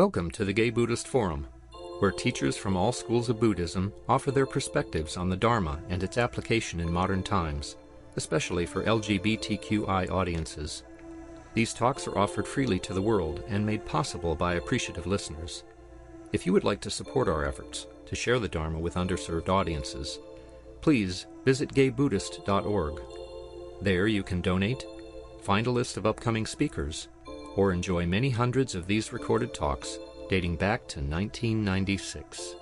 Welcome to the Gay Buddhist Forum, where teachers from all schools of Buddhism offer their perspectives on the Dharma and its application in modern times, especially for LGBTQI audiences. These talks are offered freely to the world and made possible by appreciative listeners. If you would like to support our efforts to share the Dharma with underserved audiences, please visit gaybuddhist.org. There you can donate, find a list of upcoming speakers, or enjoy many hundreds of these recorded talks dating back to 1996.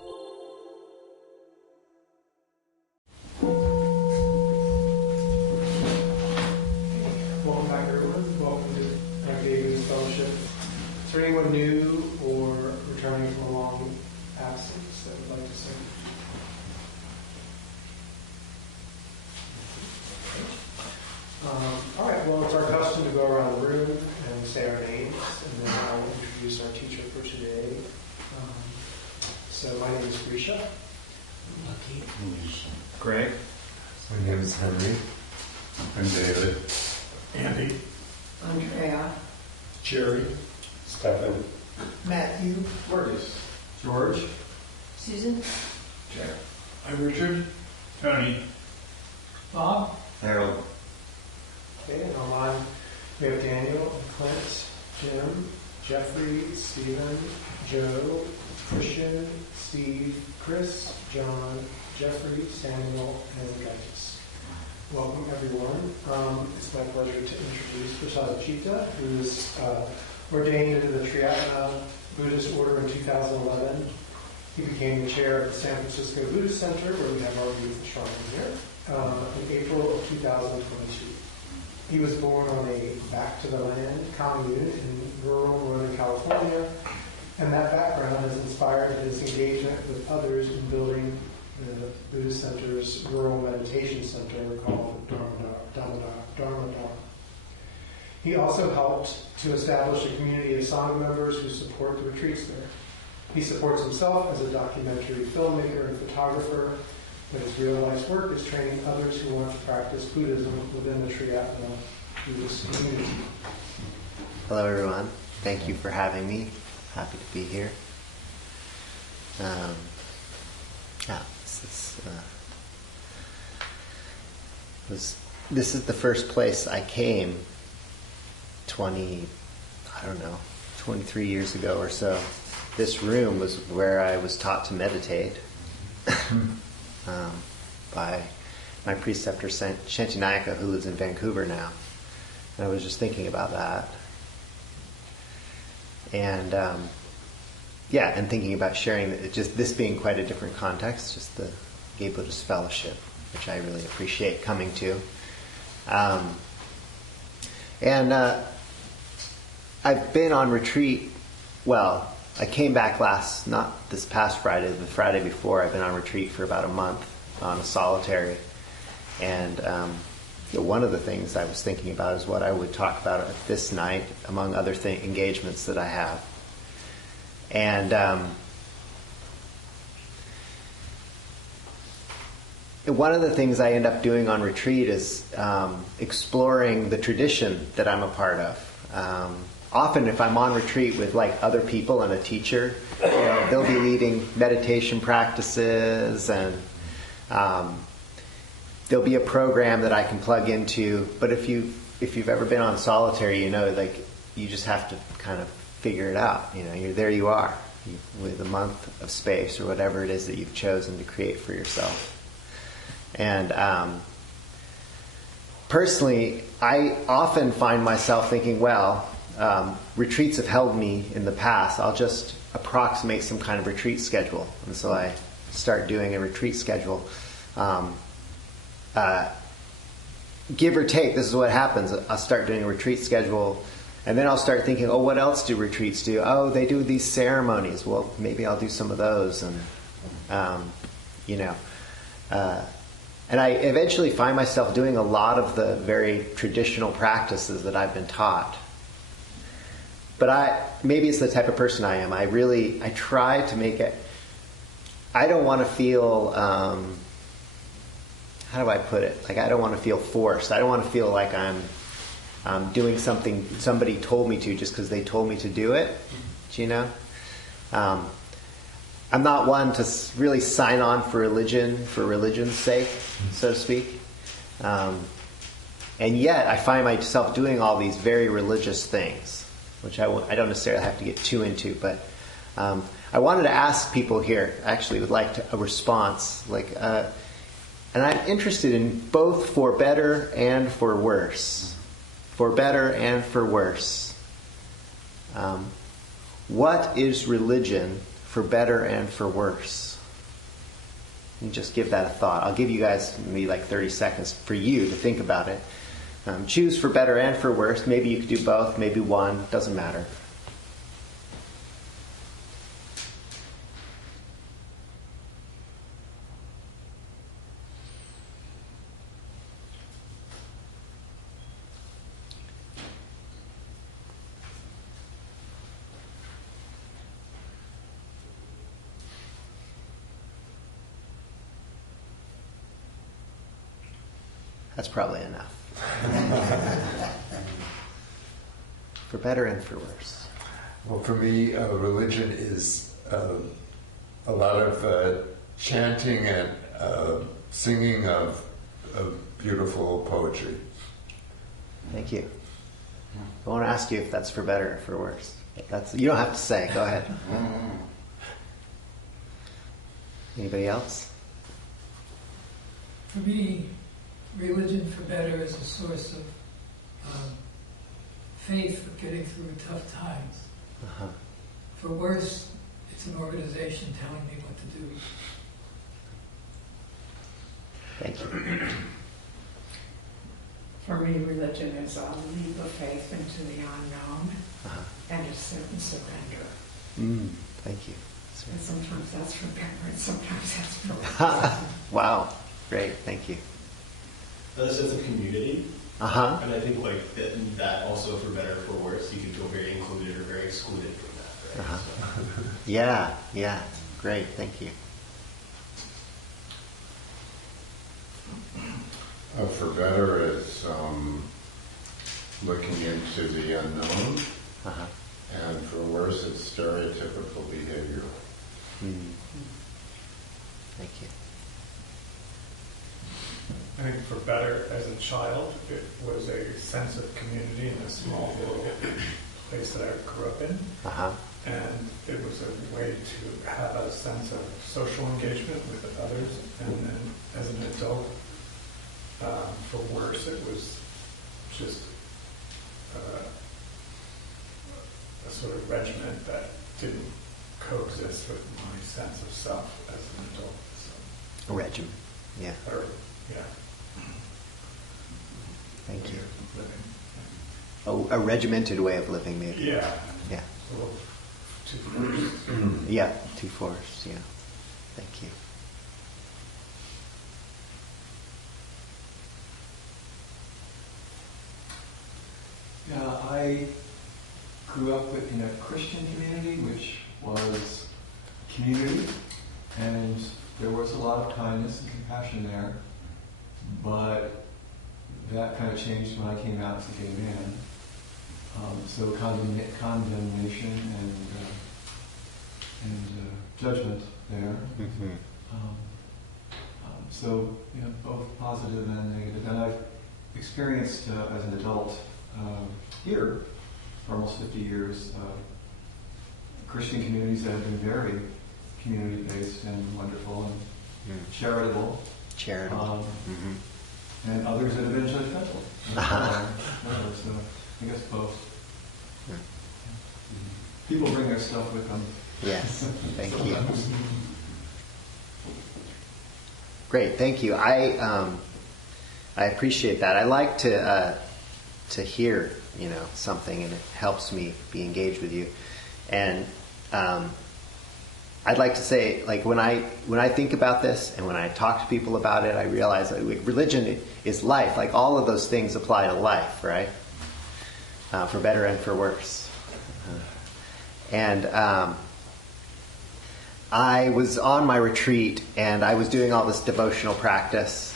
Welcome back, everyone. Welcome to our Gay Buddhist Fellowship. Is there anyone new or returning from a long absence that would like to say? All right, well, it's our custom to go around the room and say our names, and then I'll introduce our teacher for today. So my name is Grisha. Lucky. Greg. My name is Henry. I'm David. Andy. Andrea. Jerry. Stephen. Matthew. Marcus. George. Susan. Jack. I'm Richard. Tony. Bob. Harold. Okay, and online we have Daniel, Clint, Jim, Jeffrey, Stephen, Joe, Christian, Steve, Chris, John, Jeffrey, Samuel, and Gaius. Welcome, everyone. It's my pleasure to introduce Prasadachitta, who is ordained into the Triratna Buddhist Order in 2011. He became the chair of the San Francisco Buddhist Center, where we have our youth shrine here, in April of 2022. He was born on a back to the land commune in rural Northern California, and that background has inspired his engagement with others in building the Buddhist Center's rural meditation center called Dharma. He also helped to establish a community of Sangha members who support the retreats there. He supports himself as a documentary filmmaker and photographer, but his real life's work is training others who want to practice Buddhism within the Triratna Buddhist community. Hello, everyone. Thank you for having me. Happy to be here. This is the first place I came 23 years ago or so. This room was where I was taught to meditate by my preceptor Shantinayaka, who lives in Vancouver now. And I was just thinking about that. And and thinking about sharing just this being quite a different context, just the Gay Buddhist Fellowship, which I really appreciate coming to. I've been on retreat, I came back not this past Friday, the Friday before. I've been on retreat for about a month on a solitary. And one of the things I was thinking about is what I would talk about this night, among other engagements that I have. And one of the things I end up doing on retreat is exploring the tradition that I'm a part of. Often if I'm on retreat with other people and a teacher, they'll be leading meditation practices, and there'll be a program that I can plug into. But if you've ever been on solitary, you just have to kind of figure it out. You are with a month of space or whatever it is that you've chosen to create for yourself. And personally, I often find myself thinking, retreats have held me in the past. I'll just approximate some kind of retreat schedule. And so I start doing a retreat schedule. Give or take, this is what happens. I'll start doing a retreat schedule, and then I'll start thinking, what else do retreats do? Oh, they do these ceremonies. Well, maybe I'll do some of those. And I eventually find myself doing a lot of the very traditional practices that I've been taught. But maybe it's the type of person I am. I try to make it, I don't want to feel, how do I put it? I don't want to feel forced. I don't want to feel like I'm doing something somebody told me to just because they told me to do it. I'm not one to really sign on for religion's sake, so to speak. And yet I find myself doing all these very religious things, which I don't necessarily have to get too into. But I wanted to ask people here, actually would like a response. And I'm interested in both for better and for worse. For better and for worse. What is religion for better and for worse? You just give that a thought. I'll give you guys maybe like 30 seconds for you to think about it. Choose for better and for worse. Maybe you could do both, maybe one. Doesn't matter. That's probably enough. For better and for worse. Well, for me, religion is a lot of chanting and singing of beautiful poetry. Thank you. I want to ask you if that's for better or for worse. You don't have to say. Go ahead. Anybody else? For me, religion for better is a source of faith for getting through tough times. Uh-huh. For worse, it's an organization telling me what to do. Thank you. For me, religion is a leap of faith into the unknown and a certain surrender. Thank you. And sometimes that's for better and sometimes that's for worse. Wow. Great. Thank you. A sense of community. Uh-huh. And I think like that also for better or for worse, you can feel very included or very excluded from that, right? Uh-huh. Yeah. Great. Thank you. For better, it's looking into the unknown, Uh-huh. and for worse, it's stereotypical behavior. Thank you. I think for better, as a child, it was a sense of community in a small little place that I grew up in. Uh-huh. And it was a way to have a sense of social engagement with others. And then as an adult, for worse, it was just a sort of regiment that didn't coexist with my sense of self as an adult. So, A regimen. Yeah. yeah. Thank you. Living. Oh, a regimented way of living, maybe. Yeah. Yeah. Well, two force. Yeah. 2 force. Yeah. Thank you. Yeah, I grew up in a Christian community, which was community, and there was a lot of kindness and compassion there, but that kind of changed when I came out as a gay man. So condemnation and judgment there. Mm-hmm. So both positive and negative. And I've experienced as an adult here for almost 50 years Christian communities that have been very community-based and wonderful and charitable. Charitable. And others that have been judgmental. So I guess both. People bring their stuff with them. Yes. Thank you. Great. Thank you. I appreciate that. I like to hear something, and it helps me be engaged with you. And I'd like to say, like, when I think about this and when I talk to people about it, I realize that religion is life. Like, all of those things apply to life, right? For better and for worse. And I was on my retreat, and I was doing all this devotional practice,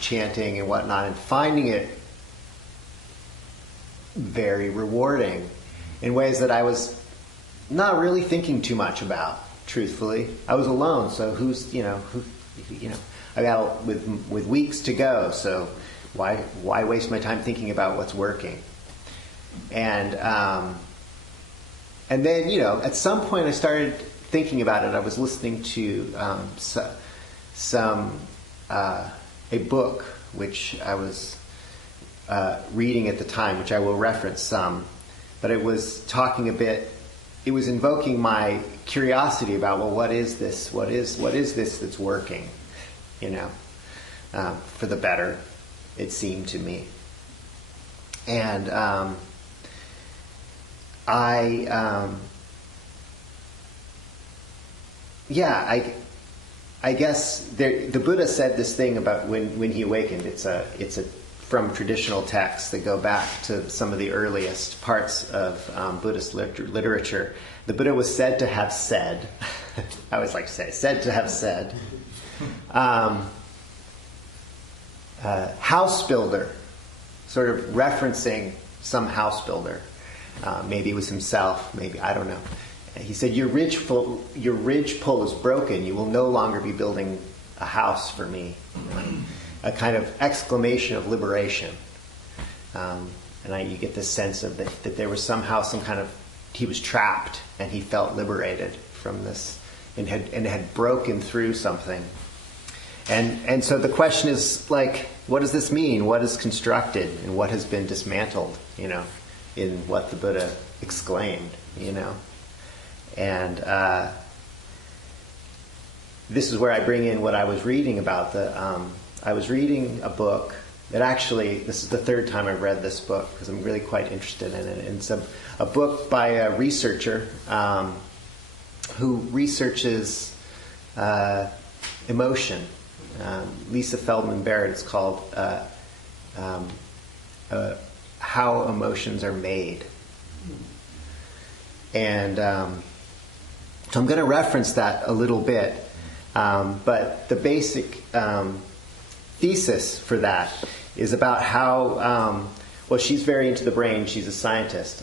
chanting and whatnot, and finding it very rewarding in ways that I was not really thinking too much about, truthfully. I was alone, so I got with weeks to go, so why waste my time thinking about what's working? And then, at some point I started thinking about it. I was listening to a book which I was reading at the time, which I will reference some, but it was talking a bit. It was invoking my curiosity about, well, what is this? What is this that's working? For the better, it seemed to me. And I guess the Buddha said this thing about when he awakened. It's from traditional texts that go back to some of the earliest parts of Buddhist literature. The Buddha was said to have said, I always like to say, said to have said, house builder, sort of referencing some house builder. Maybe it was himself, maybe, I don't know. He said, your ridge pole is broken. You will no longer be building a house for me. A kind of exclamation of liberation. You get this sense of that there was somehow he was trapped and he felt liberated from this and had broken through something. And so the question is, what does this mean? What is constructed and what has been dismantled, in what the Buddha exclaimed, And this is where I bring in what I was reading about. I was reading a book that actually, this is the third time I've read this book because I'm really quite interested in it. And it's a book by a researcher who researches emotion. Lisa Feldman Barrett. It's called How Emotions Are Made. And so I'm going to reference that a little bit. But the basic thesis for that is about how, she's very into the brain. She's a scientist.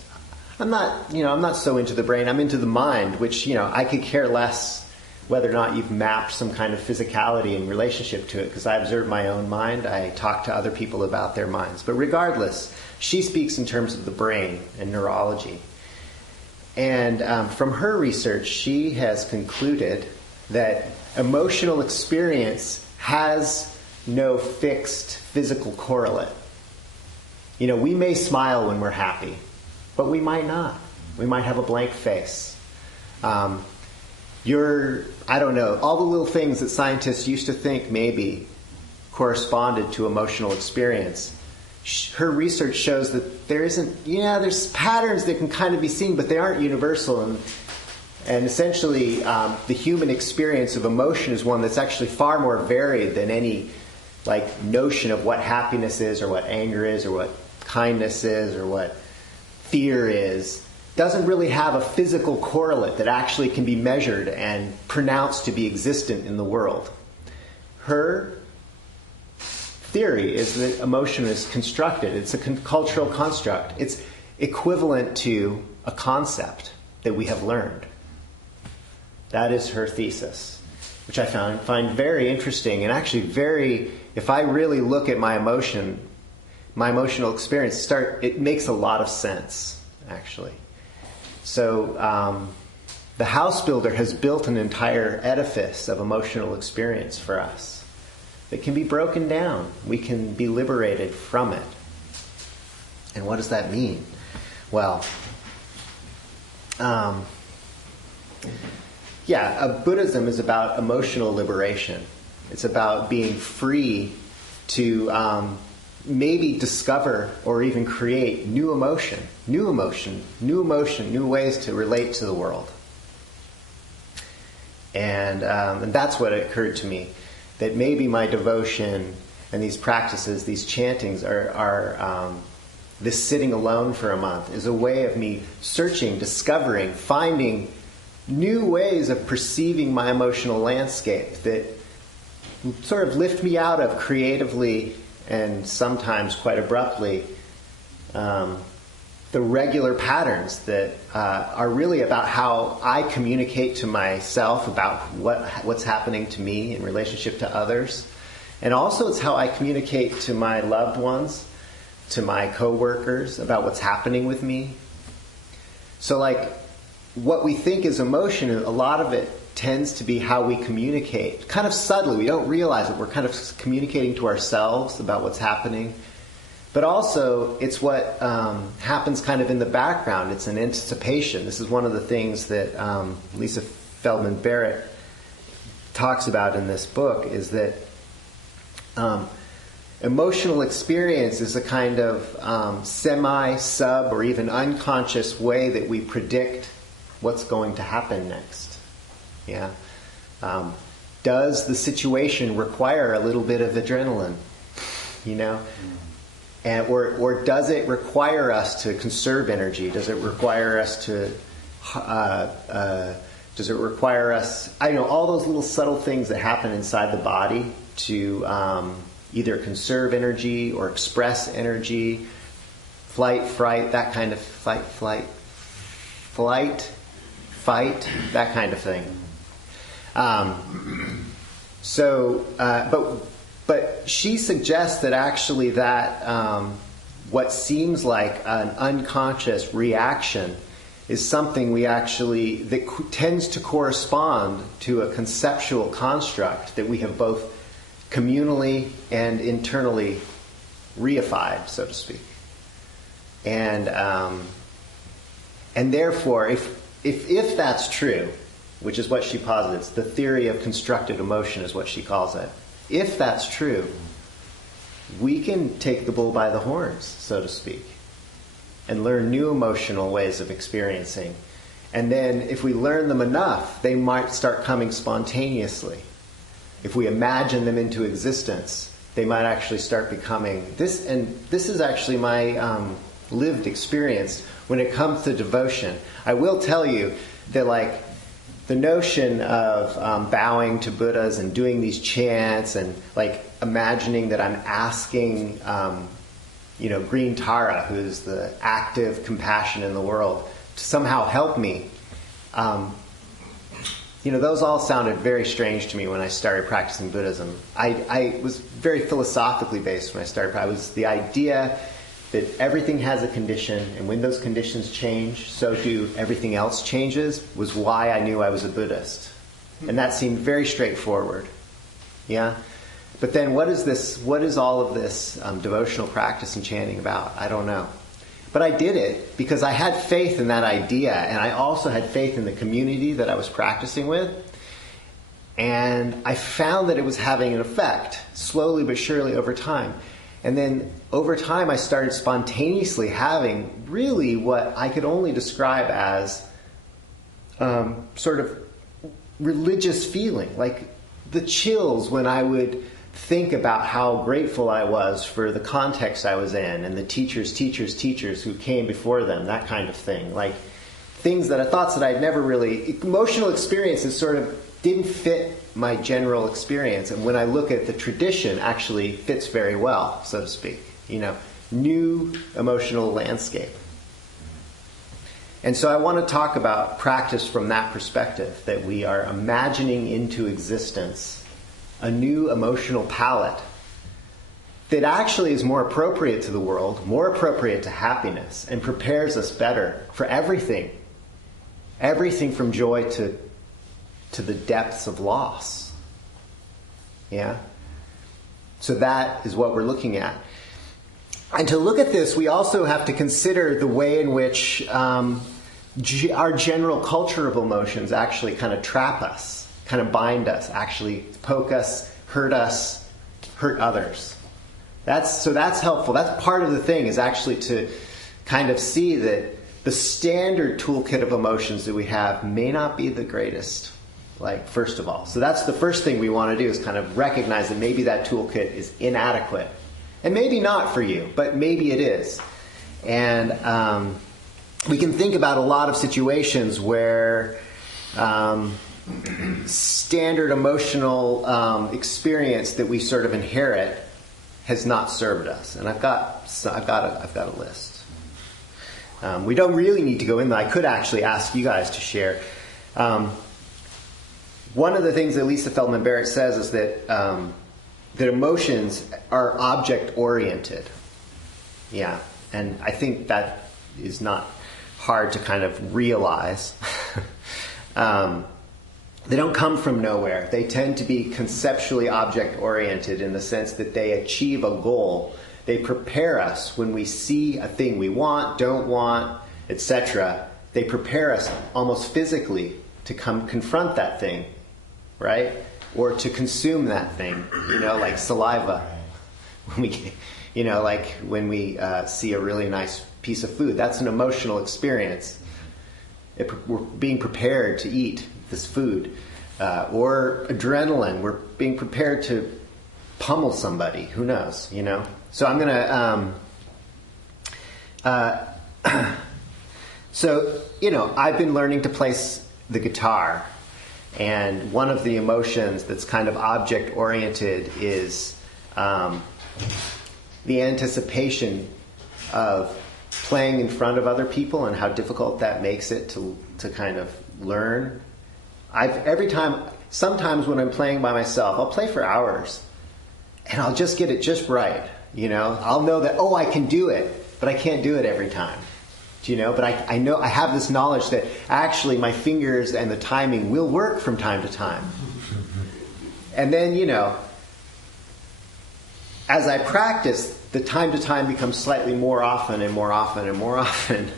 I'm not so into the brain. I'm into the mind, which, I could care less whether or not you've mapped some kind of physicality in relationship to it, because I observe my own mind. I talk to other people about their minds. But regardless, she speaks in terms of the brain and neurology. And from her research, she has concluded that emotional experience has no fixed physical correlate. We may smile when we're happy, but we might not. We might have a blank face. I don't know, all the little things that scientists used to think maybe corresponded to emotional experience. Her research shows that there's patterns that can kind of be seen, but they aren't universal. And essentially, the human experience of emotion is one that's actually far more varied than any notion of what happiness is, or what anger is, or what kindness is, or what fear is. Doesn't really have a physical correlate that actually can be measured and pronounced to be existent in the world. Her theory is that emotion is constructed. It's a cultural construct. It's equivalent to a concept that we have learned. That is her thesis, which I find very interesting, and actually if I really look at my emotional experience, it makes a lot of sense, actually. So the house builder has built an entire edifice of emotional experience for us that can be broken down. We can be liberated from it. And what does that mean? Well, Buddhism is about emotional liberation. It's about being free to maybe discover or even create new emotion, new ways to relate to the world. And that's what occurred to me, that maybe my devotion and these practices, these chantings are this sitting alone for a month is a way of me searching, discovering, finding new ways of perceiving my emotional landscape that sort of lift me out of creatively and sometimes quite abruptly the regular patterns that are really about how I communicate to myself about what's happening to me in relationship to others. And also it's how I communicate to my loved ones, to my coworkers, about what's happening with me. So like what we think is emotion, a lot of it tends to be how we communicate. Kind of subtly, we don't realize it. We're kind of communicating to ourselves about what's happening. But also, it's what happens kind of in the background. It's an anticipation. This is one of the things that Lisa Feldman Barrett talks about in this book, is that emotional experience is a kind of semi-sub or even unconscious way that we predict what's going to happen next. Yeah. Does the situation require a little bit of adrenaline? You know? Or does it require us to conserve energy? Does it require us to... does it require us... all those little subtle things that happen inside the body to either conserve energy or express energy, flight, fright, that kind of... Fight, that kind of thing. But she suggests that actually that what seems like an unconscious reaction is something that tends to correspond to a conceptual construct that we have both communally and internally reified, so to speak. And therefore, if that's true, which is what she posits, the theory of constructed emotion is what she calls it. If that's true, we can take the bull by the horns, so to speak, and learn new emotional ways of experiencing. And then if we learn them enough, they might start coming spontaneously. If we imagine them into existence, they might actually start becoming this. And this is actually my lived experience when it comes to devotion. I will tell you that the notion of bowing to Buddhas and doing these chants and imagining that I'm asking, Green Tara, who's the active compassion in the world, to somehow help me. Those all sounded very strange to me when I started practicing Buddhism. I was very philosophically based when I started. I was the idea that everything has a condition, and when those conditions change, so do everything else changes, was why I knew I was a Buddhist. And that seemed very straightforward. Yeah? But then what is all of this devotional practice and chanting about? I don't know. But I did it because I had faith in that idea, and I also had faith in the community that I was practicing with. And I found that it was having an effect, slowly but surely over time. And then over time, I started spontaneously having really what I could only describe as sort of religious feeling, like the chills when I would think about how grateful I was for the context I was in and the teachers who came before them, that kind of thing. Like things thoughts that I'd never really... Emotional experiences sort of didn't fit my general experience, and when I look at the tradition, actually fits very well, so to speak. New emotional landscape. And so I want to talk about practice from that perspective, that we are imagining into existence a new emotional palette that actually is more appropriate to the world, more appropriate to happiness, and prepares us better for everything. Everything from joy to the depths of loss. Yeah? So that is what we're looking at. And to look at this, we also have to consider the way in which our general culture of emotions actually kind of trap us, kind of bind us, actually poke us, hurt others. That's helpful. That's part of the thing, is actually to kind of see that the standard toolkit of emotions that we have may not be the greatest, first of all. So that's the first thing we want to do, is kind of recognize that maybe that toolkit is inadequate. And maybe not for you, but maybe it is. And we can think about a lot of situations where standard emotional experience that we sort of inherit has not served us. And I've got a list. We don't really need to go in there. I could actually ask you guys to share. One of the things that Lisa Feldman Barrett says is that that emotions are object-oriented. Yeah, and I think that is not hard to kind of realize. They don't come from nowhere. They tend to be conceptually object-oriented in the sense that they achieve a goal. They prepare us when we see a thing we want, don't want, etc. They prepare us almost physically to come confront that thing, right? Or to consume that thing, like saliva. When we, like when we see a really nice piece of food. That's an emotional experience. We're being prepared to eat this food. Or adrenaline. We're being prepared to pummel somebody. Who knows, So I'm going to... So, I've been learning to play the guitar. And one of the emotions that's kind of object-oriented is the anticipation of playing in front of other people and how difficult that makes it to kind of learn. Sometimes when I'm playing by myself, I'll play for hours and I'll just get it just right. I'll know that, I can do it, but I can't do it every time. But I know I have this knowledge that actually my fingers and the timing will work from time to time. And then, as I practice, the time to time becomes slightly more often and more often and more often.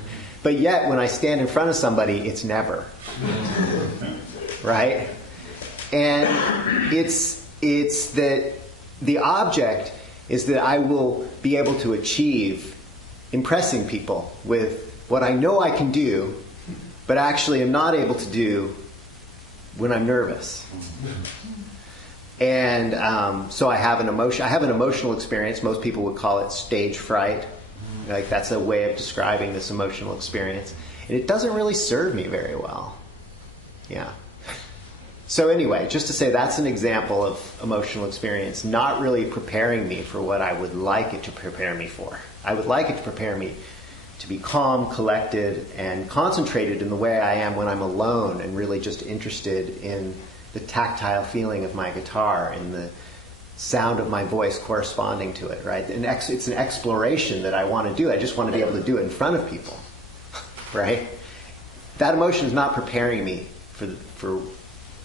But yet, when I stand in front of somebody, it's never. Right? And it's that the object is that I will be able to achieve impressing people with what I know I can do, but actually am not able to do when I'm nervous. And so I have an emotional experience. Most people would call it stage fright. Like that's a way of describing this emotional experience. And it doesn't really serve me very well. Yeah. So anyway, just to say that's an example of emotional experience not really preparing me for what I would like it to prepare me for. I would like it to prepare me to be calm, collected, and concentrated in the way I am when I'm alone and really just interested in the tactile feeling of my guitar and the sound of my voice corresponding to it, right? And it's an exploration that I want to do. I just want to be able to do it in front of people, right? That emotion is not preparing me for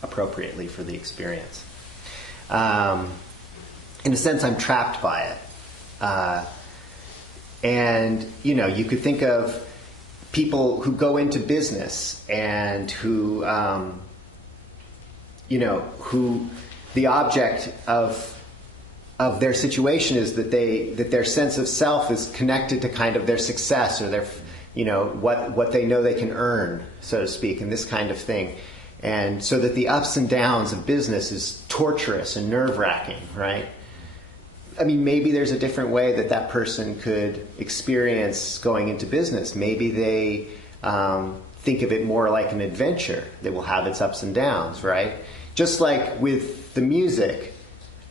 appropriately for the experience. In a sense, I'm trapped by it. And, you could think of people who go into business and who the object of their situation is that their sense of self is connected to kind of their success or their, what they know they can earn, so to speak, and this kind of thing. And so that the ups and downs of business is torturous and nerve-wracking, right? I mean, maybe there's a different way that person could experience going into business. Maybe they think of it more like an adventure that will have its ups and downs, right? Just like with the music,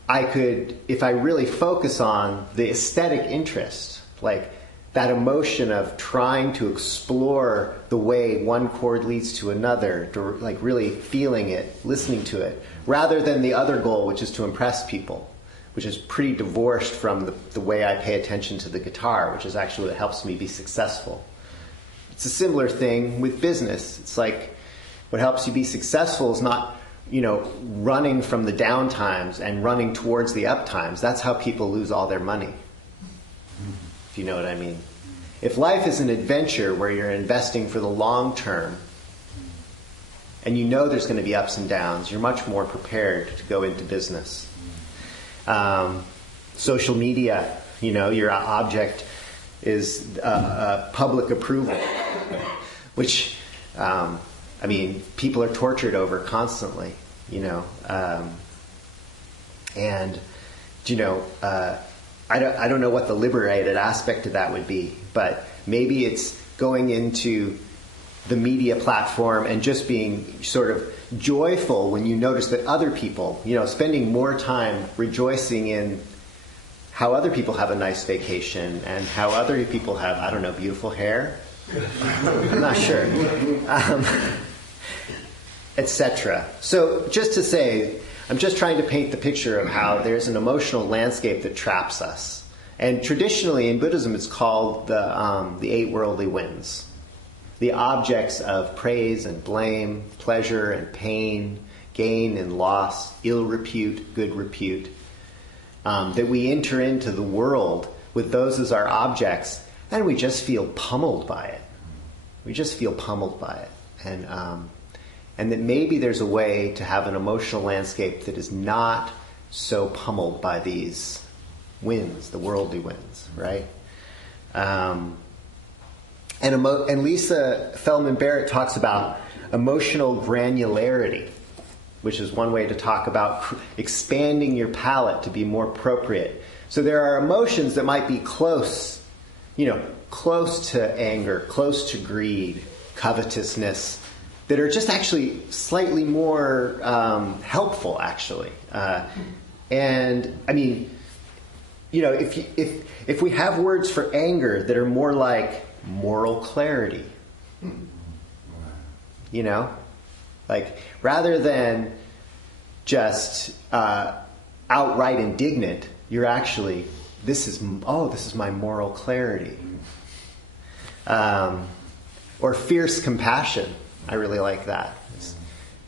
I could, if I really focus on the aesthetic interest, like that emotion of trying to explore the way one chord leads to another, like really feeling it, listening to it, rather than the other goal, which is to impress people, which is pretty divorced from the way I pay attention to the guitar, which is actually what helps me be successful. It's a similar thing with business. It's like what helps you be successful is not, running from the down times and running towards the up times. That's how people lose all their money, if you know what I mean. If life is an adventure where you're investing for the long term and there's going to be ups and downs, you're much more prepared to go into business. Social media, your object is public approval, which, people are tortured over constantly, and, I don't know what the liberated aspect of that would be, but maybe it's going into the media platform and just being sort of joyful when you notice that other people, spending more time rejoicing in how other people have a nice vacation and how other people have, beautiful hair, I'm not sure. Etc. So just to say, I'm just trying to paint the picture of how there's an emotional landscape that traps us. And traditionally in Buddhism it's called the eight worldly winds. The objects of praise and blame, pleasure and pain, gain and loss, ill repute, good repute. That we enter into the world with those as our objects, and we just feel pummeled by it. We just feel pummeled by it. And that maybe there's a way to have an emotional landscape that is not so pummeled by these winds, the worldly winds, right? And Lisa Feldman Barrett talks about emotional granularity, which is one way to talk about expanding your palette to be more appropriate. So there are emotions that might be close to anger, close to greed, covetousness, that are just actually slightly more helpful, actually. And I mean, if we have words for anger that are more like moral clarity, like rather than just outright indignant, you're actually this is my moral clarity. Or fierce compassion. I really like that.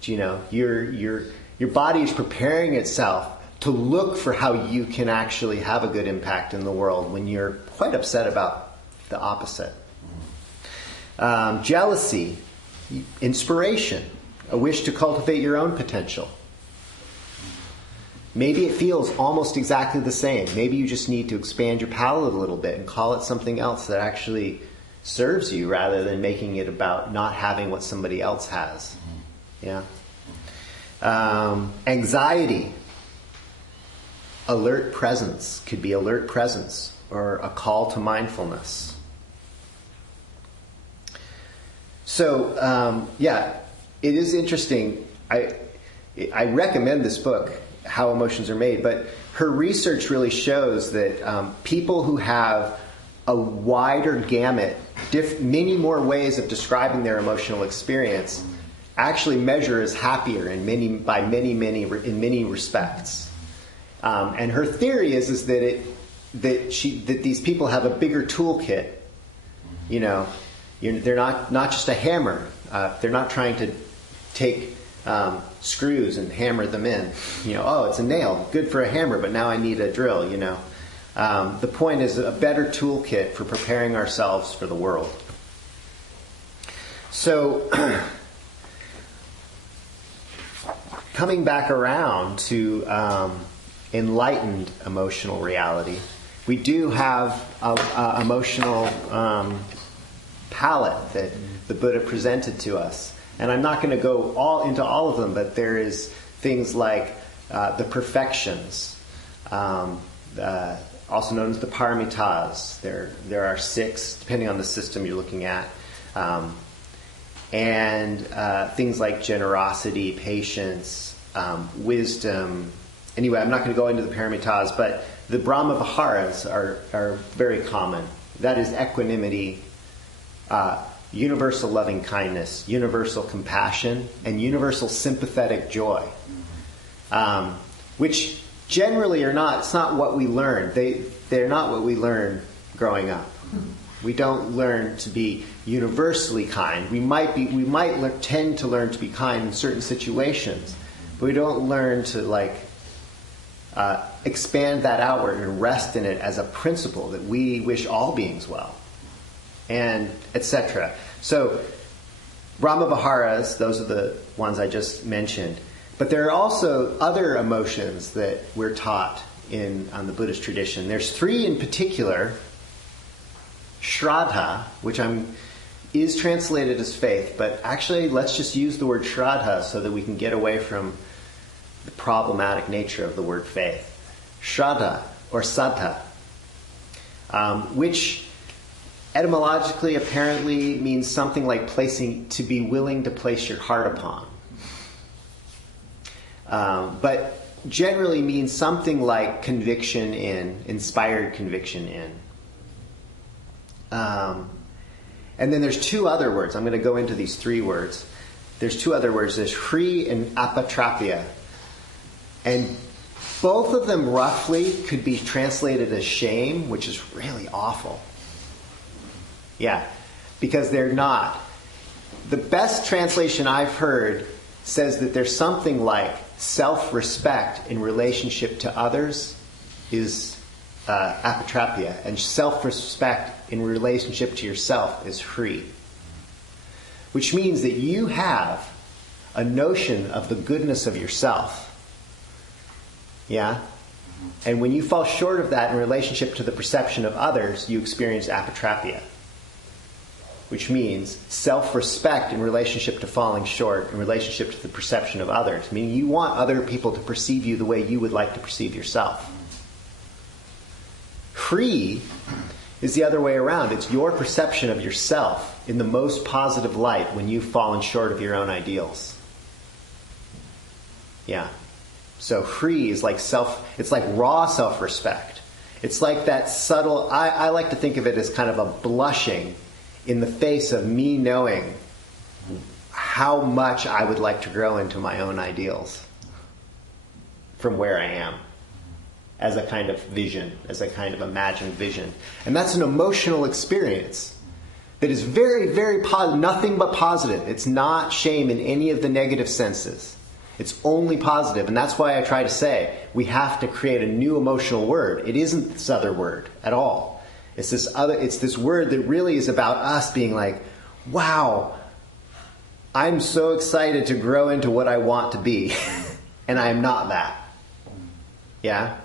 Your body is preparing itself to look for how you can actually have a good impact in the world when you're quite upset about the opposite. Jealousy, inspiration, a wish to cultivate your own potential. Maybe it feels almost exactly the same. Maybe you just need to expand your palette a little bit and call it something else that actually serves you rather than making it about not having what somebody else has. Yeah. Anxiety. Alert presence. Could be alert presence or a call to mindfulness. So, it is interesting. I recommend this book, How Emotions Are Made, but her research really shows that people who have a wider gamut, many more ways of describing their emotional experience, actually measure as happier in many respects. And her theory is that these people have a bigger toolkit. They're not just a hammer. They're not trying to take screws and hammer them in. It's a nail, good for a hammer, but now I need a drill. The point is a better toolkit for preparing ourselves for the world. So, coming back around to enlightened emotional reality, we do have an emotional palette that the Buddha presented to us. And I'm not going to go into all of them, but there is things like the perfections, also known as the paramitas. There are 6, depending on the system you're looking at. And things like generosity, patience, wisdom. Anyway, I'm not going to go into the paramitas, but the Brahma Viharas are very common. That is equanimity, universal loving kindness, universal compassion, and universal sympathetic joy. Which generally are not, it's not what we learn. They're not what we learn growing up. We don't learn to be universally kind. We might tend to learn to be kind in certain situations, but we don't learn to expand that outward and rest in it as a principle that we wish all beings well, and etc. So Brahma Viharas, those are the ones I just mentioned. But there are also other emotions that we're taught on the Buddhist tradition. There's 3 in particular. Shraddha, which is translated as faith, but actually let's just use the word Shraddha so that we can get away from the problematic nature of the word faith. Shraddha, or Saddha, which etymologically apparently means something like to be willing to place your heart upon. But generally means something like conviction in, inspired conviction in. And then there's two other words. I'm going to go into these three words. There's two other words. There's Hri and apatrapya. And both of them roughly could be translated as shame, which is really awful. Yeah, because they're not. The best translation I've heard says that there's something like self-respect in relationship to others is apatrapya, and self-respect in relationship to yourself is Hri. Which means that you have a notion of the goodness of yourself. Yeah? And when you fall short of that in relationship to the perception of others, you experience apatrapya. Which means self-respect in relationship to falling short, in relationship to the perception of others. Meaning you want other people to perceive you the way you would like to perceive yourself. Hri is the other way around. It's your perception of yourself in the most positive light when you've fallen short of your own ideals. Yeah. So Hri is like it's like raw self-respect. It's like that subtle, I like to think of it as kind of a blushing in the face of me knowing how much I would like to grow into my own ideals from where I am, as a kind of vision, as a kind of imagined vision. And that's an emotional experience that is very, very positive, nothing but positive. It's not shame in any of the negative senses. It's only positive. And that's why I try to say we have to create a new emotional word. It isn't this other word at all. It's this word that really is about us being like, wow, I'm so excited to grow into what I want to be. And I am not that. Yeah?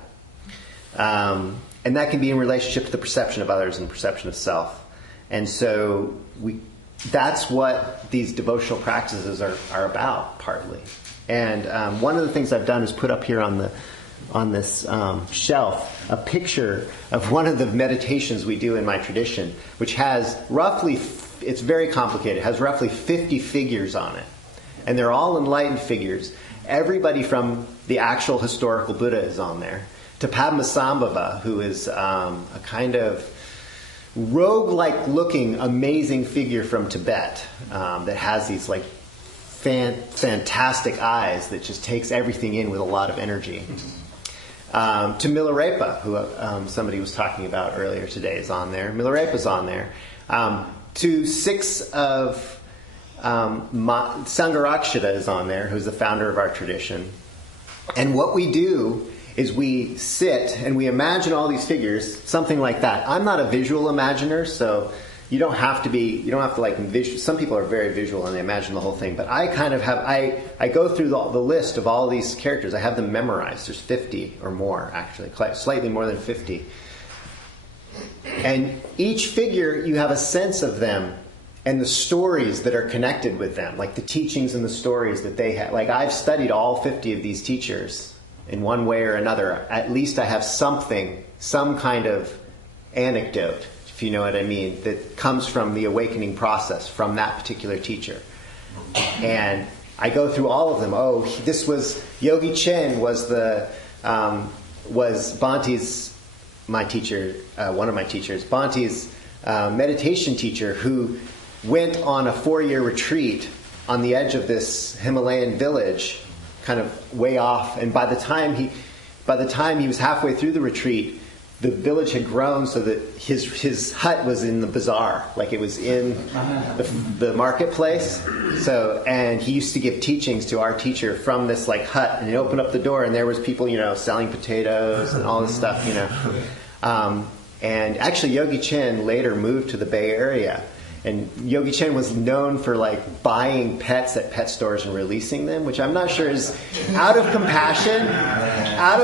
And that can be in relationship to the perception of others and perception of self. And so that's what these devotional practices are about, partly. And one of the things I've done is put up here on this shelf a picture of one of the meditations we do in my tradition, which has roughly, it's very complicated, it has roughly 50 figures on it. And they're all enlightened figures. Everybody from the actual historical Buddha is on there, to Padmasambhava, who is a kind of rogue-like looking amazing figure from Tibet that has these like fantastic eyes that just takes everything in with a lot of energy. To Milarepa, who somebody was talking about earlier today, is on there. Milarepa's on there. To 6 of Sangharakshita is on there, who's the founder of our tradition. And what we do is we sit and we imagine all these figures, something like that. I'm not a visual imaginer, so you don't have to like envision. Some people are very visual and they imagine the whole thing, but I kind of have, I go through the list of all these characters. I have them memorized. There's 50 or more, actually, slightly more than 50. And each figure, you have a sense of them and the stories that are connected with them, like the teachings and the stories that they have. Like I've studied all 50 of these teachers in one way or another. At least I have some kind of anecdote, if you know what I mean, that comes from the awakening process from that particular teacher. And I go through all of them. Oh, this was Yogi Chen was Bhante's my teacher, one of my teachers, Bhante's meditation teacher, who went on a 4-year retreat on the edge of this Himalayan village, kind of way off. And by the time he was halfway through the retreat, the village had grown so that his hut was in the bazaar, like it was in the marketplace. So, and he used to give teachings to our teacher from this like hut, and he opened up the door, and there was people, selling potatoes and all this stuff, And actually, Yogi Chen later moved to the Bay Area. And Yogi Chen was known for like buying pets at pet stores and releasing them, which I'm not sure is out of compassion. I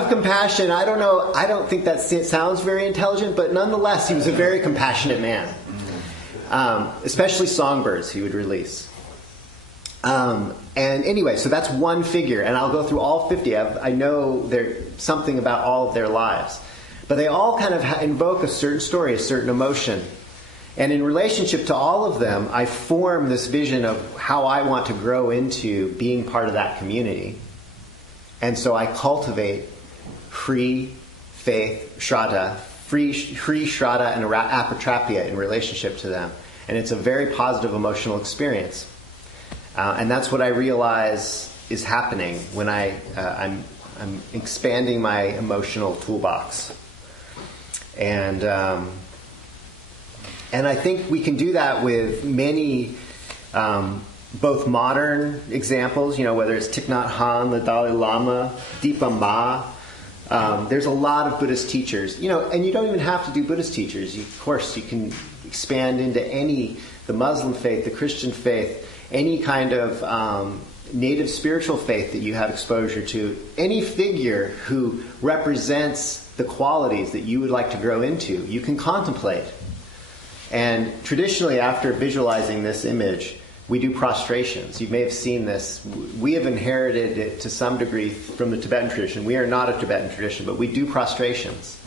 don't know. I don't think that sounds very intelligent, but nonetheless, he was a very compassionate man. Especially songbirds he would release. And anyway, so that's one figure, and I'll go through all 50. I know there's something about all of their lives. But they all kind of invoke a certain story, a certain emotion. And in relationship to all of them, I form this vision of how I want to grow into being part of that community. And so I cultivate Hri, faith, Shraddha, Shraddha, and apatrapya in relationship to them. And it's a very positive emotional experience. And that's what I realize is happening when I'm expanding my emotional toolbox. And I think we can do that with many, both modern examples, whether it's Thich Nhat Hanh, the Dalai Lama, Dipa Ma. There's a lot of Buddhist teachers, and you don't even have to do Buddhist teachers. Of course, you can expand into the Muslim faith, the Christian faith, any kind of native spiritual faith that you have exposure to, any figure who represents the qualities that you would like to grow into, you can contemplate. And traditionally, after visualizing this image, we do prostrations. You may have seen this. We have inherited it to some degree from the Tibetan tradition. We are not a Tibetan tradition, but we do prostrations.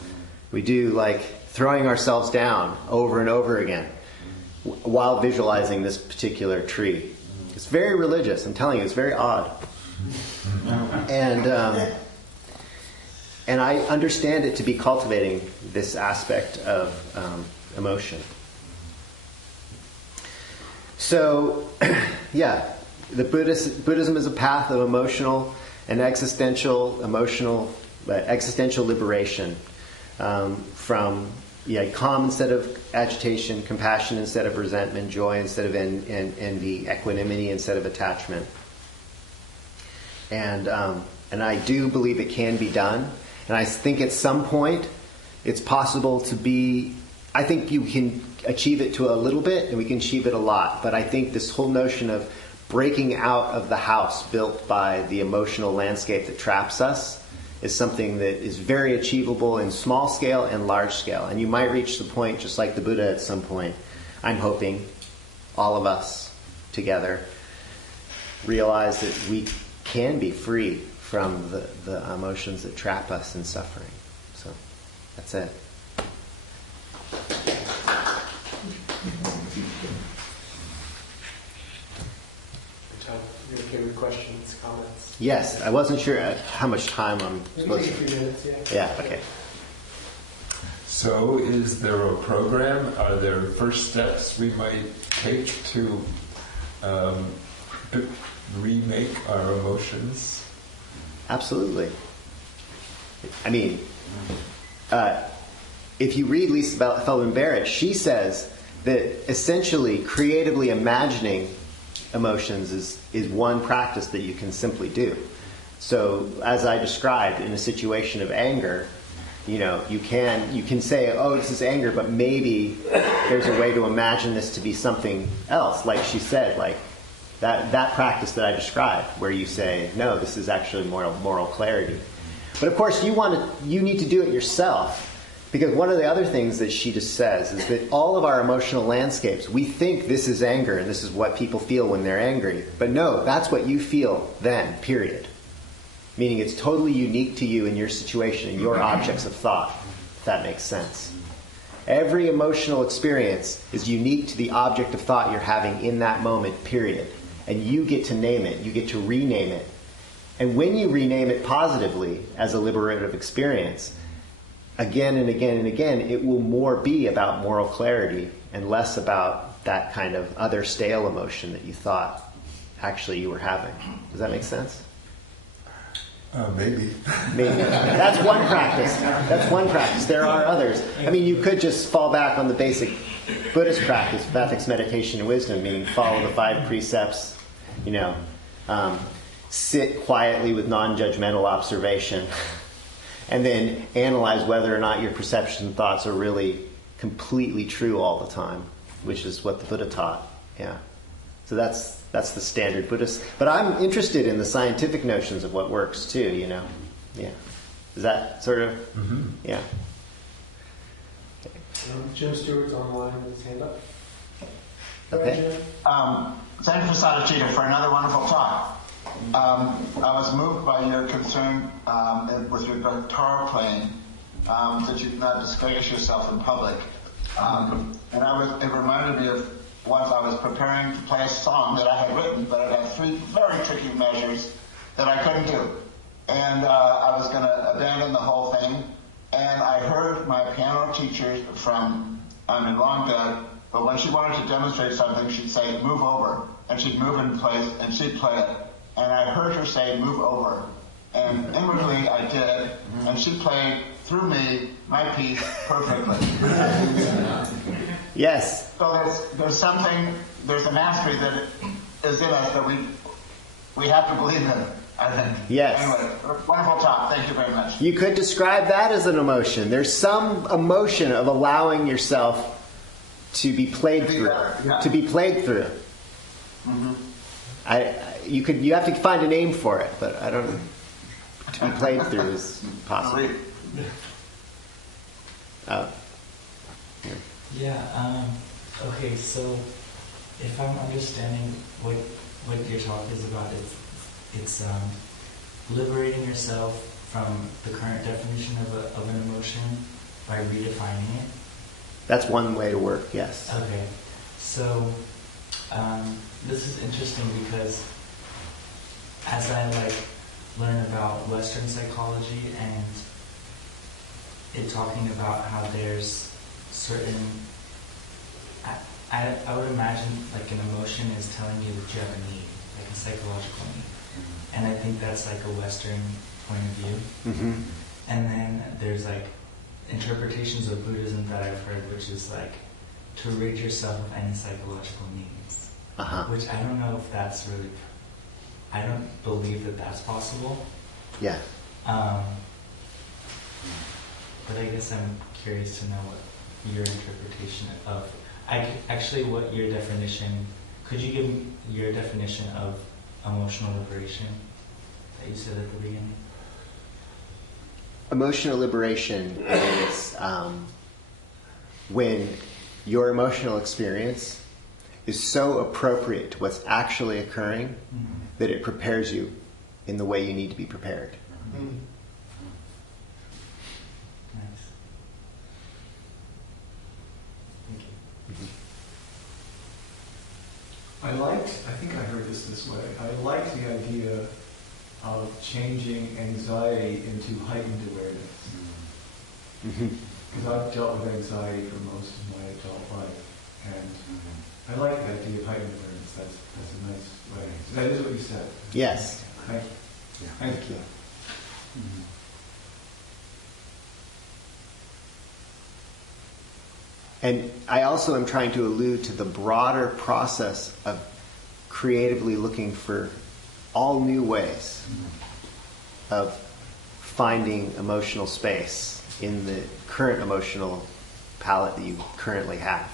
We do like throwing ourselves down over and over again while visualizing this particular tree. It's very religious. I'm telling you, it's very odd. And I understand it to be cultivating this aspect of emotion. So, the Buddhism is a path of emotional and existential liberation from calm instead of agitation, compassion instead of resentment, joy instead of envy, equanimity instead of attachment. And I do believe it can be done. And I think at some point it's possible to be. I think you can achieve it to a little bit, and we can achieve it a lot. But I think this whole notion of breaking out of the house built by the emotional landscape that traps us is something that is very achievable in small scale and large scale. And you might reach the point, just like the Buddha at some point, I'm hoping, all of us together, realize that we can be free from the emotions that trap us in suffering. So that's it. You're okay with questions, comments? Yes, I wasn't sure how much time I'm supposed to. 3 minutes, yeah. Yeah, okay. So is there a program? Are there first steps we might take to remake our emotions? Absolutely. I mean, if you read Lisa Feldman Barrett, she says that essentially creatively imagining emotions is one practice that you can simply do. So as I described, in a situation of anger, you can say, oh, this is anger, but maybe there's a way to imagine this to be something else, like she said, like that practice that I described, where you say, no, this is actually moral clarity. But of course, you need to do it yourself. Because one of the other things that she just says is that all of our emotional landscapes, we think this is anger and this is what people feel when they're angry. But no, that's what you feel then, period. Meaning it's totally unique to you and your situation and your objects of thought, if that makes sense. Every emotional experience is unique to the object of thought you're having in that moment, period. And you get to name it. You get to rename it. And when you rename it positively as a liberative experience, again and again and again, it will more be about moral clarity and less about that kind of other stale emotion that you thought actually you were having. Does that make sense? Maybe. Maybe. That's one practice. There are others. I mean, you could just fall back on the basic Buddhist practice of ethics, meditation, and wisdom, meaning follow the 5 precepts, sit quietly with non-judgmental observation, and then analyze whether or not your perceptions and thoughts are really completely true all the time, which is what the Buddha taught. Yeah. So that's the standard Buddhist. But I'm interested in the scientific notions of what works too, Yeah. Is that sort of... Mm-hmm. Yeah. Jim Stewart's online with his hand up. Okay. Thank you, Prasadachitta, for another wonderful talk. I was moved by your concern with your guitar playing, that you not disgrace yourself in public. It reminded me of once I was preparing to play a song that I had written, but it had 3 very tricky measures that I couldn't do. And I was going to abandon the whole thing. And I heard my piano teacher from long dead But when she wanted to demonstrate something, she'd say, move over. And she'd move in place, and she'd play it. And I heard her say, move over. And inwardly, I did. And she played, through me, my piece perfectly. Yes. So there's something, there's a mastery that is in us that we have to believe in, I think. Yes. Anyway, wonderful talk. Thank you very much. You could describe that as an emotion. There's some emotion of allowing yourself to be played through. Yeah. To be played through. Mm-hmm. You have to find a name for it, but I don't know. To be played through is possible. Okay, so if I'm understanding what your talk is about, it's liberating yourself from the current definition of an emotion by redefining it. That's one way to work, yes. Okay, so this is interesting because as I learn about Western psychology and it talking about how there's certain, I would imagine like an emotion is telling you that you have a need, like a psychological need. And I think that's like a Western point of view. Mm-hmm. And then there's like interpretations of Buddhism that I've heard, which is like to rid yourself of any psychological needs. Which I don't know if that's really, I don't believe that that's possible. Yeah. But I guess I'm curious to know what your interpretation of, what your definition, could you give me your definition of emotional liberation that you said at the beginning? Emotional liberation is when your emotional experience is so appropriate to what's actually occurring that it prepares you in the way you need to be prepared. Nice. Thank you. I think I heard this way. I liked the idea of changing anxiety into heightened awareness. Because I've dealt with anxiety for most of my adult life. And I like the idea of heightened awareness. That's a nice way. That is what you said. Yes. Thank you. Yeah. Thank you. And I also am trying to allude to the broader process of creatively looking for all new ways of finding emotional space in the current emotional palette that you currently have.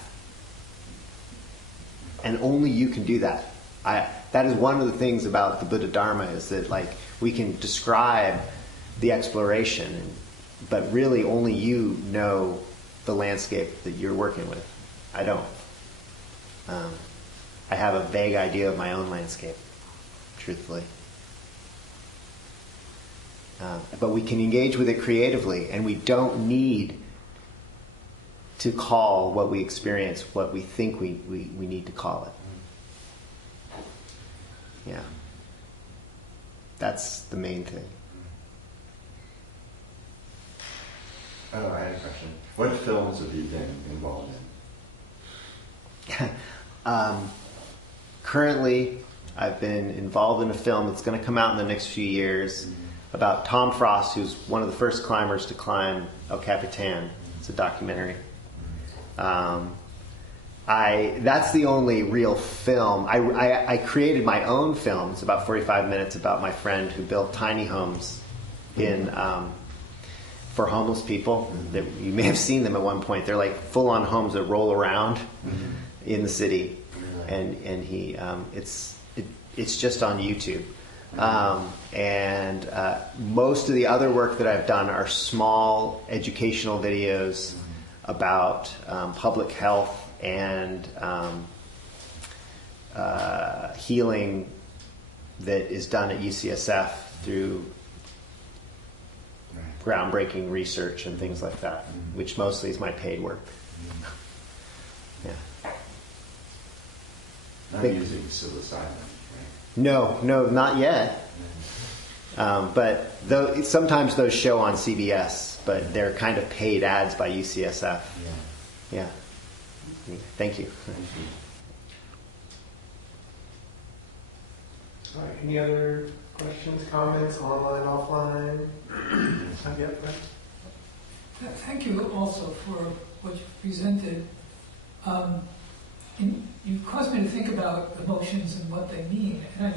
And only you can do that. That is one of the things about the Buddha Dharma, is that we can describe the exploration, but really only you know the landscape that you're working with. I don't. I have a vague idea of my own landscape, truthfully. But we can engage with it creatively, and we don't need to call what we experience what we think we need to call it. Yeah. That's the main thing. Oh, I had a question. What films have you been involved in? Currently, I've been involved in a film that's going to come out in the next few years about Tom Frost, who's one of the first climbers to climb El Capitan. It's a documentary. That's the only real film. I created my own film. It's about 45 minutes about my friend who built tiny homes for homeless people. You may have seen them at one point. They're like full-on homes that roll around in the city, and he it's just on YouTube. And most of the other work that I've done are small educational videos about public health and healing that is done at UCSF through groundbreaking research and things like that, which mostly is my paid work. Yeah. Not using psilocybin, right? No, not yet. But sometimes those show on CBS, but they're kind of paid ads by UCSF. Yeah. Thank you. All right, any other questions, comments, online, offline? Not yet, right? Thank you also for what you presented. You caused me to think about emotions and what they mean. And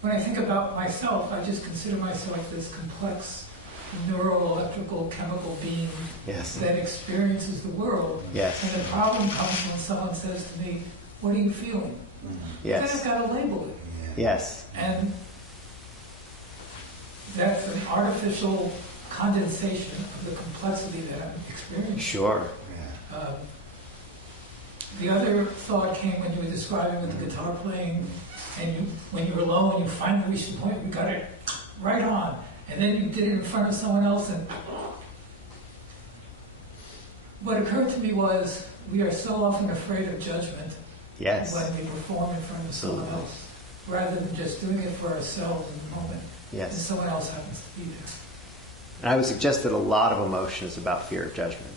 when I think about myself, I just consider myself this complex neural, electrical, chemical being that experiences the world. Yes. And the problem comes when someone says to me, "What are you feeling?" Yes. Then I've got to label it. Yes. And that's an artificial condensation of the complexity that I'm experiencing. Sure. The other thought came when you were describing with the guitar playing, and when you were alone, you finally reached the point where you got it right on, and then you did it in front of someone else. And what occurred to me was we are so often afraid of judgment when we perform in front of someone else, rather than just doing it for ourselves in the moment. Yes. And someone else happens to be there. And I would suggest that a lot of emotion is about fear of judgment.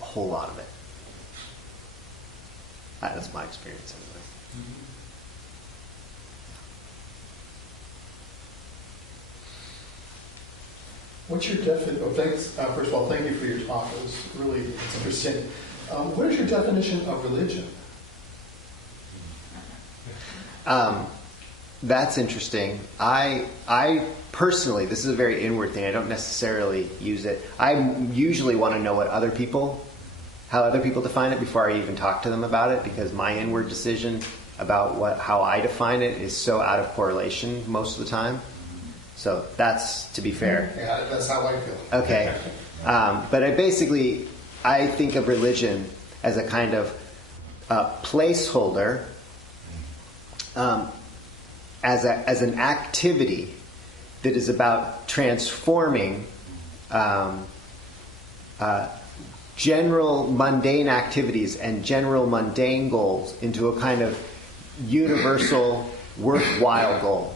A whole lot of it. That's my experience anyway. What's your definition? Thanks. First of all, thank you for your talk. It was really interesting. What is your definition of religion? That's interesting. I personally, this is a very inward thing. I don't necessarily use it. I usually want to know how other people define it before I even talk to them about it, because my inward decision about how I define it is so out of correlation most of the time. So that's, to be fair. Yeah, that's how I feel. Okay. But I think of religion as a kind of placeholder, as an activity that is about transforming general mundane activities and general mundane goals into a kind of universal, worthwhile goal.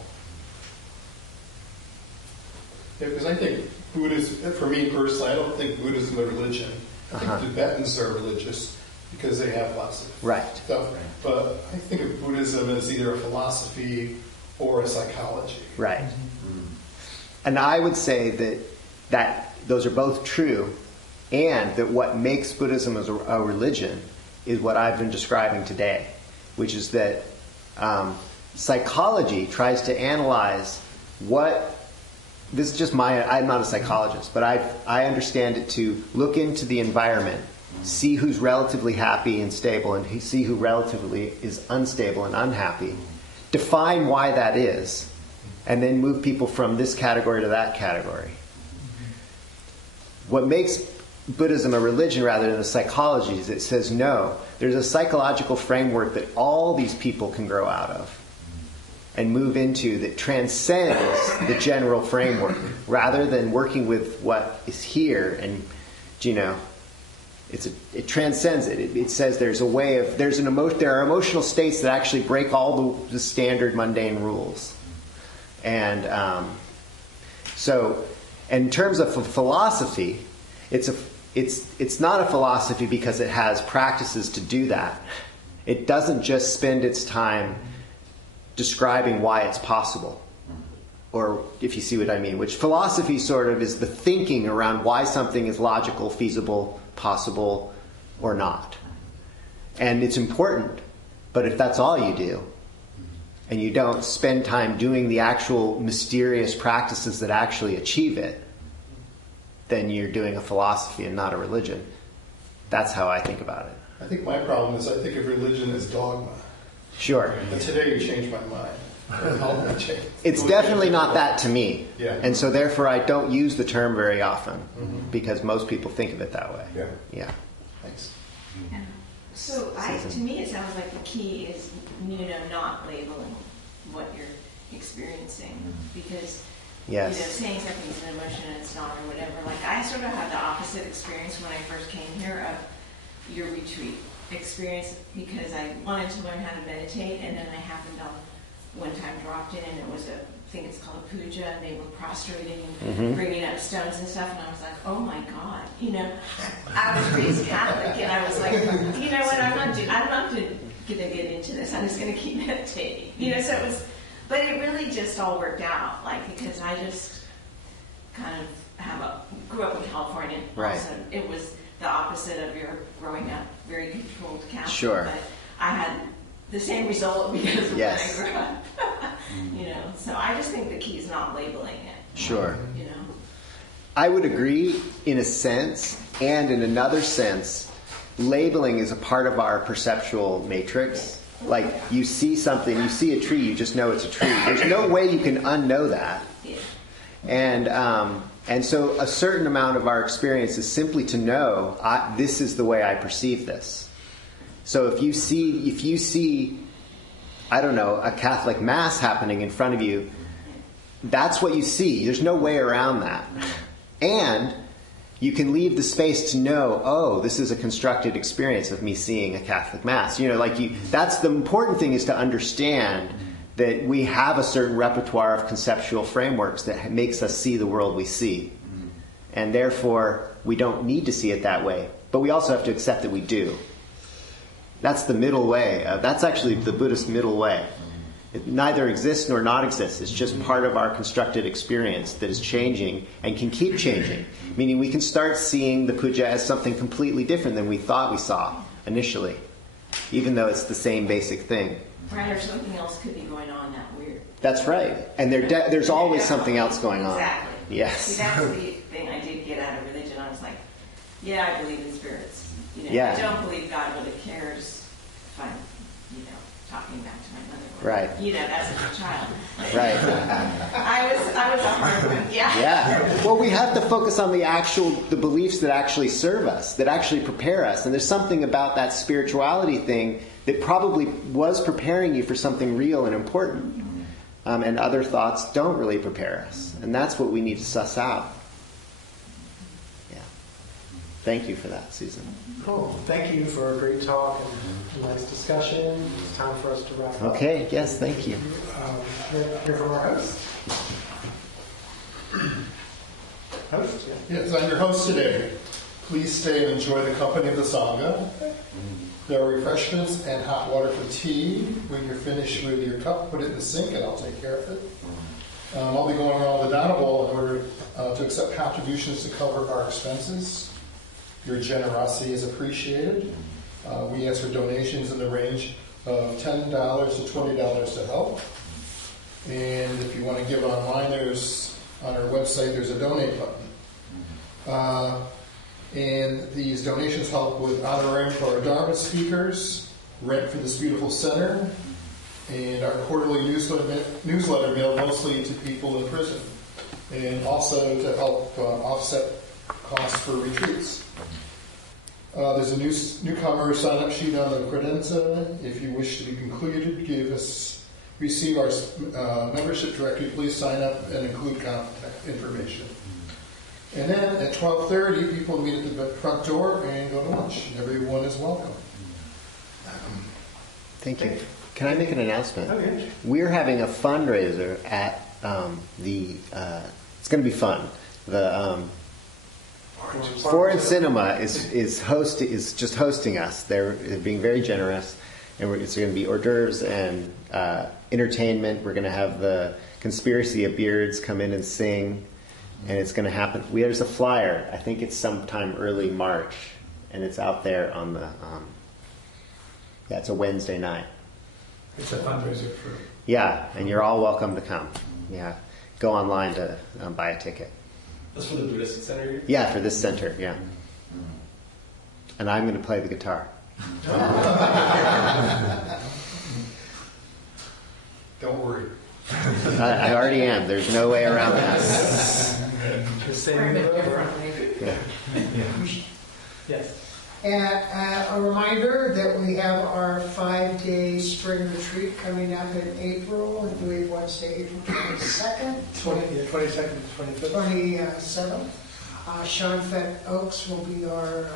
Yeah, because I think Buddhism, for me personally, I don't think Buddhism is a religion. I think Tibetans are religious because they have lots of stuff. But I think of Buddhism as either a philosophy or a psychology. Right. And I would say that those are both true, and that what makes Buddhism as a religion is what I've been describing today, which is that psychology tries to analyze this is just I'm not a psychologist, but I understand it to look into the environment, see who's relatively happy and stable, and see who relatively is unstable and unhappy, define why that is, and then move people from this category to that category. What makes Buddhism a religion rather than a psychology is it says, no, there's a psychological framework that all these people can grow out of and move into that transcends the general framework, rather than working with what is here and, it transcends it. It says there are emotional states that actually break all the standard mundane rules. And so in terms of philosophy, it's not a philosophy because it has practices to do that. It doesn't just spend its time describing why it's possible, or if you see what I mean, which philosophy sort of is the thinking around why something is logical, feasible, possible, or not. And it's important, but if that's all you do, and you don't spend time doing the actual mysterious practices that actually achieve it, then you're doing a philosophy and not a religion. That's how I think about it. I think my problem is I think of religion as dogma. Sure. But today you changed my mind. It's definitely not that to me. Yeah. And so therefore I don't use the term very often, because most people think of it that way. Yeah. Thanks. So to me it sounds like the key is not labeling what you're experiencing, because saying something's an emotion and it's not, or whatever. Like I sort of had the opposite experience when I first came here of your retreat experience, because I wanted to learn how to meditate, and then I happened on one time dropped in, and it was I think it's called a puja, and they were prostrating and bringing up stones and stuff, and I was like, oh my God, I was raised Catholic, and I was like, you know what, I'm not going to get into this, I'm just going to keep meditating, so it was, but it really just all worked out, because I just kind of grew up in California, right. So it was the opposite of your growing up very controlled Catholic, sure. But I had the same result because of yes. when I grew up. So I just think the key is not labeling it. Sure. I would agree in a sense, and in another sense, labeling is a part of our perceptual matrix. Like you see something, you see a tree, you just know it's a tree. There's no way you can unknow that. Yeah. And so a certain amount of our experience is simply to know this is the way I perceive this. So if you see, I don't know, a Catholic Mass happening in front of you, that's what you see. There's no way around that. And you can leave the space to know, oh, this is a constructed experience of me seeing a Catholic Mass. That's the important thing, is to understand that we have a certain repertoire of conceptual frameworks that makes us see the world we see. And therefore, we don't need to see it that way. But we also have to accept that we do. That's the middle way. That's actually the Buddhist middle way. It neither exists nor not exists. It's just part of our constructed experience that is changing and can keep changing. Meaning we can start seeing the puja as something completely different than we thought we saw initially, even though it's the same basic thing. Right, or something else could be going on that weird. That's right. And there's always something else going on. Exactly. Yes. See, that's the thing I did get out of religion. I was like, yeah, I believe in spirits. Yeah. I don't believe God really cares if I'm, talking back to my mother. Right. As a child. Right. I was a hard one. Yeah. Yeah. Well, we have to focus on the beliefs that actually serve us, that actually prepare us. And there's something about that spirituality thing that probably was preparing you for something real and important. And other thoughts don't really prepare us. And that's what we need to suss out. Yeah. Thank you for that, Susan. Cool. Thank you for a great talk and a nice discussion. It's time for us to wrap up. Okay. Yes, thank you. Hear from our host. Host? Yeah. Yes, I'm your host today. Please stay and enjoy the company of the Sangha. There are refreshments and hot water for tea. When you're finished with your cup, put it in the sink and I'll take care of it. I'll be going around the Dana Bowl in order to accept contributions to cover our expenses. Your generosity is appreciated. We ask for donations in the range of $10 to $20 to help. And if you want to give online, on our website, there's a donate button. And these donations help with honorarium for our Dharma speakers, rent for this beautiful center, and our quarterly newsletter mailed mostly to people in prison, and also to help offset costs for retreats. There's a newcomer sign-up sheet on the credenza. If you wish to be included, receive our membership directory. Please sign up and include contact information. And then at 12:30, people meet at the front door and go to lunch. Everyone is welcome. Thank you. Can I make an announcement? Okay. We're having a fundraiser at it's going to be fun. The Foreign Cinema is just hosting us. They're being very generous, and it's going to be hors d'oeuvres and entertainment. We're going to have the Conspiracy of Beards come in and sing, and it's going to happen. There's a flyer. I think it's sometime early March, and it's out there on the. It's a Wednesday night. It's a fundraiser for. Yeah, and you're all welcome to come. Yeah, go online to buy a ticket. That's for the Buddhist Center? Yeah, for this center, yeah. And I'm going to play the guitar. Don't worry. I already am. There's no way around that. Frame it differently. Yeah. Yes. And a reminder that we have our 5-day spring retreat coming up in April, I believe Wednesday, April 22nd. 22nd to 25th. 27th. Sean Fett Oaks will be our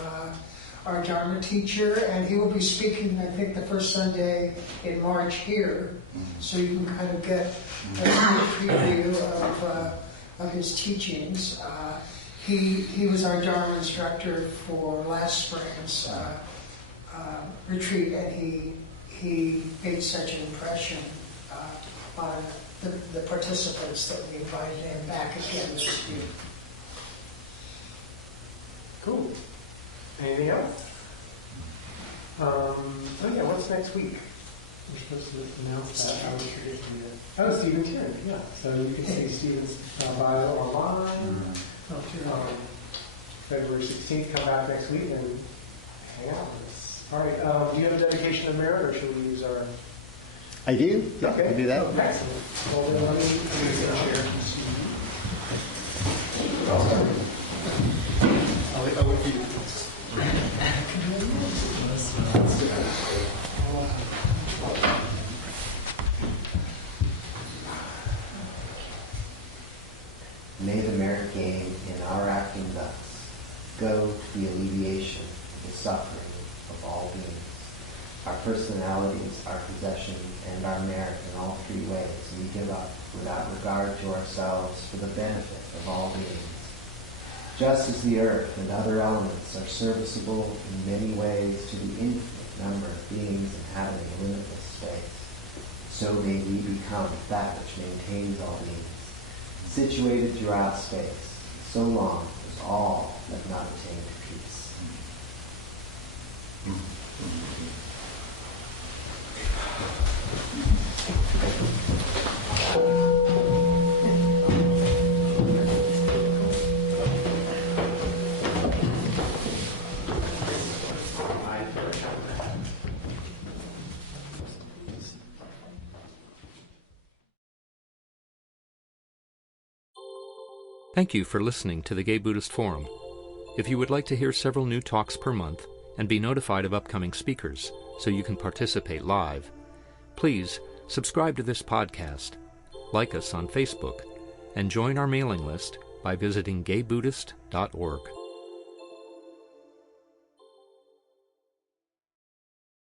our Dharma teacher, and he will be speaking, I think, the first Sunday in March here, so you can kind of get a preview of his teachings. He was our Dharma instructor for last spring's retreat, and he made such an impression on the participants that we invited him back again this year. Cool. Anything else? What's next week? We're supposed to announce that. I was forgetting it. Oh, Stephen's here. Yeah. So you can see Stephen's bio online. February 16th. Come back next week and hang out with us. All right. Do you have a dedication of merit, or should we use our? I do. Yeah, okay. I do that. Oh, excellent. Well, then let me share. I'll let you. May the merit gained in our acting thus go to the alleviation of the suffering of all beings. Our personalities, our possessions, and our merit in all three ways we give up without regard to ourselves for the benefit of all beings. Just as the earth and other elements are serviceable in many ways to the infinite number of beings inhabiting limitless space, so may we become that which maintains all beings, situated throughout space, so long as all have not attained peace. Thank you for listening to the Gay Buddhist Forum. If you would like to hear several new talks per month and be notified of upcoming speakers so you can participate live, please subscribe to this podcast, like us on Facebook, and join our mailing list by visiting gaybuddhist.org.